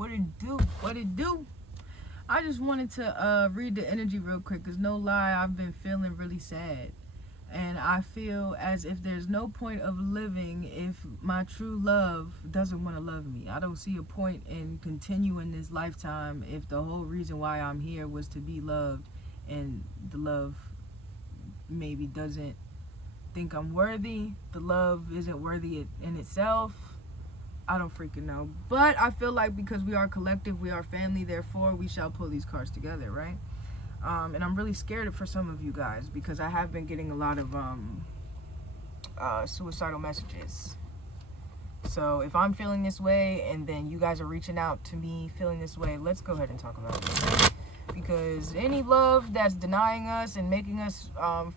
What it do? What it do? I just wanted to read the energy real quick, because no lie, I've been feeling really sad. And I feel as if there's no point of living if my true love doesn't want to love me. I don't see a point in continuing this lifetime if the whole reason why I'm here was to be loved, and the love maybe doesn't think I'm worthy. The love isn't worthy in itself. I don't freaking know. But I feel like because we are collective, we are family, therefore we shall pull these cards together, right? And I'm really scared for some of you guys, because I have been getting a lot of suicidal messages. So if I'm feeling this way and then you guys are reaching out to me feeling this way, let's go ahead and talk about it. Okay? Because any love that's denying us and making us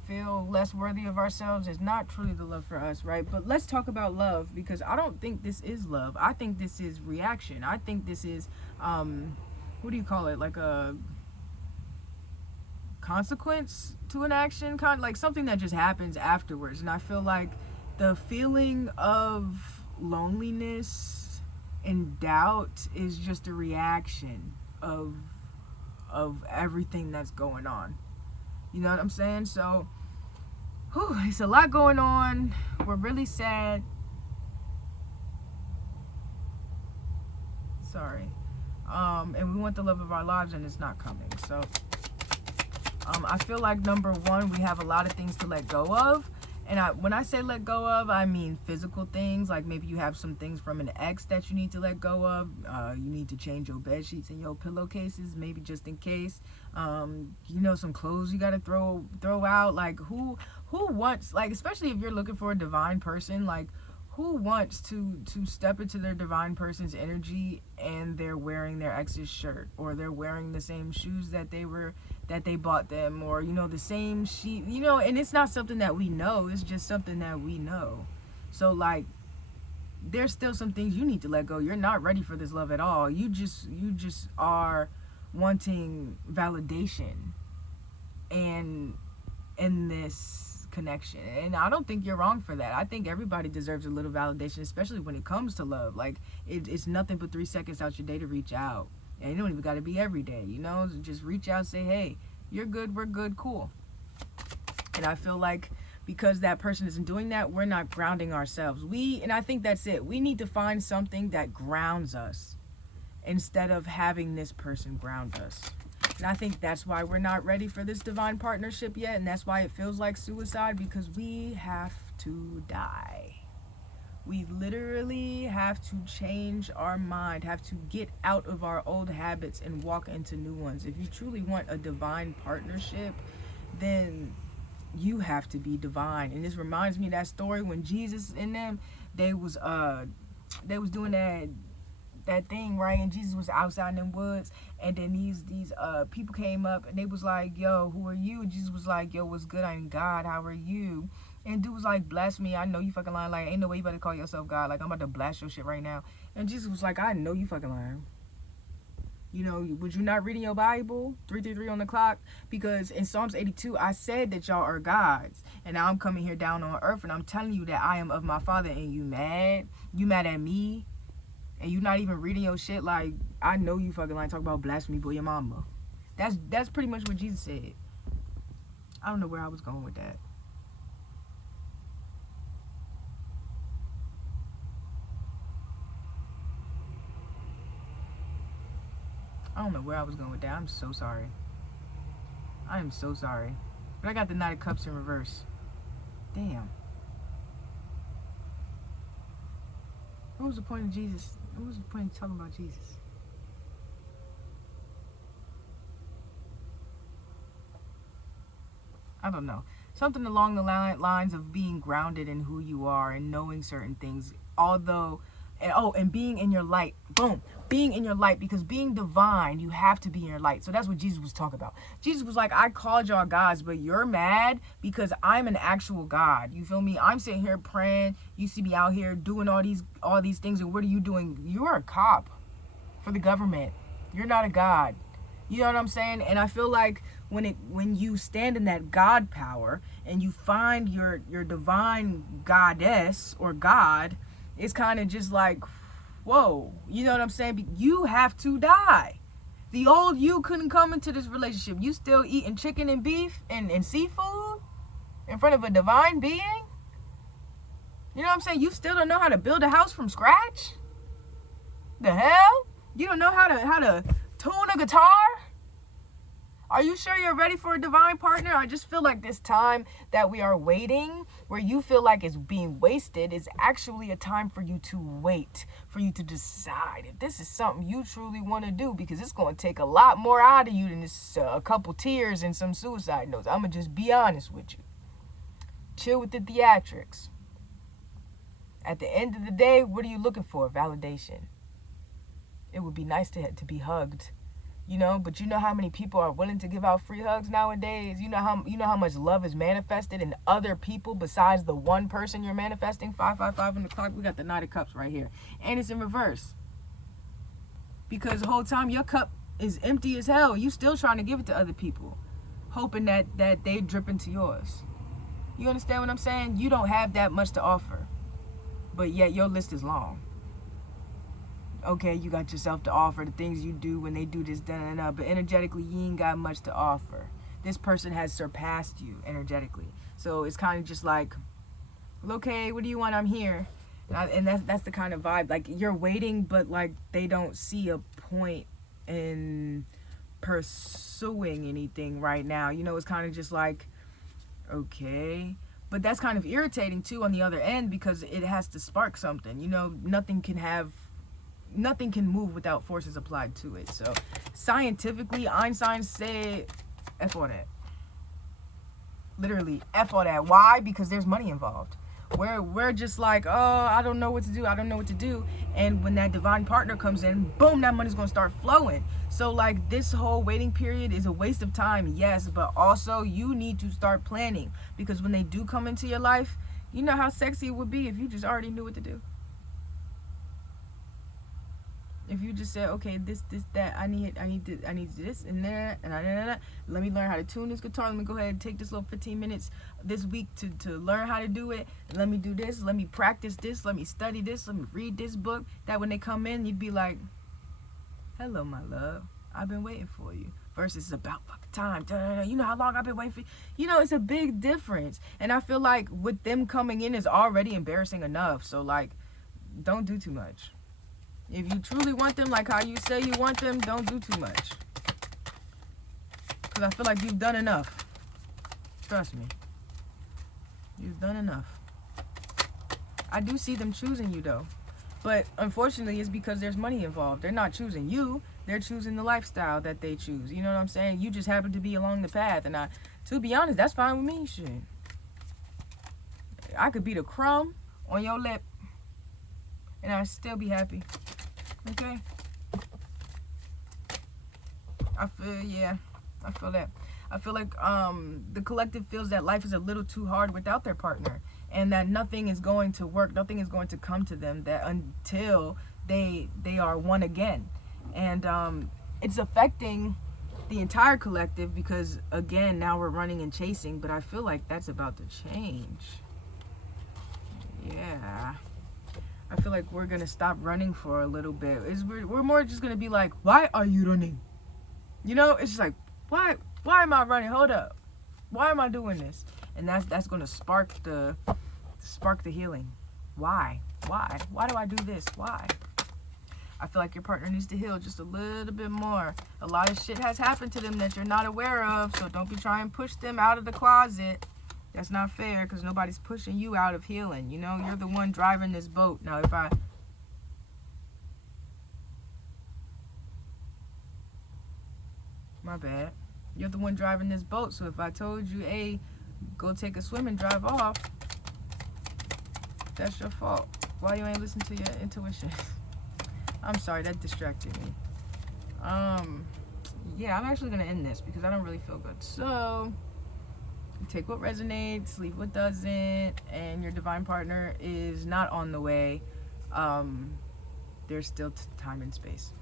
feel less worthy of ourselves is not truly the love for us, right? But let's talk about love, because I don't think this is love. I think this is reaction. I think this is, what do you call it? Like a consequence to an action, kind of like something that just happens afterwards. And I feel like the feeling of loneliness and doubt is just a reaction of everything that's going on. You know what I'm saying? So it's a lot going on. We're really sad. Sorry. And we want the love of our lives, and it's not coming. So I feel like, number one, we have a lot of things to let go of. And when I say let go of, I mean physical things. Like maybe you have some things from an ex that you need to let go of. You need to change your bed sheets and your pillowcases, maybe just in case. Some clothes you gotta throw out. Like who wants, like, especially if you're looking for a divine person, like who wants to step into their divine person's energy and they're wearing their ex's shirt, or they're wearing the same shoes that they bought them, or the same sheet, and it's not something that we know, it's just something that we know. So like there's still some things you need to let go. You're not ready for this love at all. You just are wanting validation and in this connection, and I don't think you're wrong for that. I think everybody deserves a little validation, especially when it comes to love. Like it's nothing but 3 seconds out your day to reach out, and you don't even got to be every day, just reach out, say, hey, you're good, we're good, cool. And I feel like because that person isn't doing that, we're not grounding ourselves. And I think that's it. We need to find something that grounds us instead of having this person ground us. And I think that's why we're not ready for this divine partnership yet, and that's why it feels like suicide, because we have to die. We literally have to change our mind, have to get out of our old habits and walk into new ones. If you truly want a divine partnership, then you have to be divine. And this reminds me of that story when Jesus and them, they was doing that thing, right? And Jesus was outside in them woods, and then these people came up and they was like, yo, who are you? And Jesus was like, yo, what's good? I'm God, how are you? And dude was like, bless me, I know you fucking lying. Like, ain't no way you better call yourself God. Like, I'm about to blast your shit right now. And Jesus was like, I know you fucking lying. Was you not reading your Bible? 333 on the clock? Because in Psalms 82, I said that y'all are gods. And now I'm coming here down on earth and I'm telling you that I am of my Father, and you mad? You mad at me? And you not even reading your shit? Like, I know you fucking lying. Talk about blasphemy, boy, your mama. That's pretty much what Jesus said. I don't know where I was going with that. I'm so sorry. I am so sorry. But I got the Knight of Cups in reverse. Damn. What was the point of Jesus? What was the point of talking about Jesus? I don't know. Something along the lines of being grounded in who you are and knowing certain things. And being in your light. Boom. Being in your light, because being divine, you have to be in your light. So that's what Jesus was talking about. Jesus was like, I called y'all gods, but you're mad because I'm an actual God. You feel me? I'm sitting here praying. You see me out here doing all these things, and what are you doing? You're a cop for the government. You're not a God. You know what I'm saying? And I feel like when you stand in that God power and you find your divine goddess or God, it's kind of just like, Whoa, you know what I'm saying? You have to die. The old you couldn't come into this relationship. You still eating chicken and beef and seafood in front of a divine being? You know what I'm saying? You still don't know how to build a house from scratch? The hell? You don't know how to tune a guitar? Are you sure you're ready for a divine partner? I just feel like this time that we are waiting, where you feel like it's being wasted, is actually a time for you to wait, for you to decide if this is something you truly want to do, because it's going to take a lot more out of you than this, a couple tears and some suicide notes. I'm going to just be honest with you. Chill with the theatrics. At the end of the day, what are you looking for? Validation. It would be nice to be hugged. You know, but you know how many people are willing to give out free hugs nowadays? You know how much love is manifested in other people besides the one person you're manifesting? 555 on the clock. We got the Knight of Cups right here. And it's in reverse. Because the whole time your cup is empty as hell. You still trying to give it to other people, hoping that they drip into yours. You understand what I'm saying? You don't have that much to offer, but yet your list is long. Okay, you got yourself to offer, the things you do when they do this, but energetically, you ain't got much to offer. This person has surpassed you energetically. So it's kind of just like, okay, what do you want? I'm here. And that's the kind of vibe. Like, you're waiting, but like they don't see a point in pursuing anything right now. You know, it's kind of just like, okay. But that's kind of irritating too on the other end, because it has to spark something. You know, nothing can move without forces applied to it. So scientifically, Einstein said F all that. Literally F all that. Why? Because there's money involved. We're just like, oh, I don't know what to do. And when that divine partner comes in, boom, that money's gonna start flowing. So like, this whole waiting period is a waste of time, yes, but also you need to start planning, because when they do come into your life, you know how sexy it would be if you just already knew what to do. If you just said, okay, this, that, I need this and that, and let me learn how to tune this guitar. Let me go ahead and take this little 15 minutes this week to learn how to do it. And let me do this. Let me practice this. Let me study this. Let me read this book. That when they come in, you'd be like, hello, my love. I've been waiting for you. Versus, it's about fucking time. You know how long I've been waiting for you. You know, it's a big difference. And I feel like with them coming in is already embarrassing enough. So, like, don't do too much. If you truly want them like how you say you want them, don't do too much. Because I feel like you've done enough. Trust me. You've done enough. I do see them choosing you, though. But unfortunately, it's because there's money involved. They're not choosing you. They're choosing the lifestyle that they choose. You know what I'm saying? You just happen to be along the path. And to be honest, that's fine with me. Shit. I could be the crumb on your lip, and I'd still be happy. Okay? I feel that. I feel like the collective feels that life is a little too hard without their partner, and that nothing is going to work, nothing is going to come to them that until they are one again. And it's affecting the entire collective, because again, now we're running and chasing, but I feel like that's about to change. Yeah. I feel like we're gonna stop running for a little bit. We're more just gonna be like, why are you running? You know, it's just like, why am I running? Hold up, why am I doing this? And that's gonna spark the healing. Why do I do this? Why? I feel like your partner needs to heal just a little bit more. A lot of shit has happened to them that you're not aware of, so don't be trying to push them out of the closet. That's not fair, because nobody's pushing you out of healing. You know, you're the one driving this boat. Now, my bad. You're the one driving this boat, so if I told you, hey, go take a swim and drive off, that's your fault. Why you ain't listen to your intuition? I'm sorry, that distracted me. Yeah, I'm actually going to end this because I don't really feel good. So, take what resonates, leave what doesn't, and your divine partner is not on the way. There's still time and space.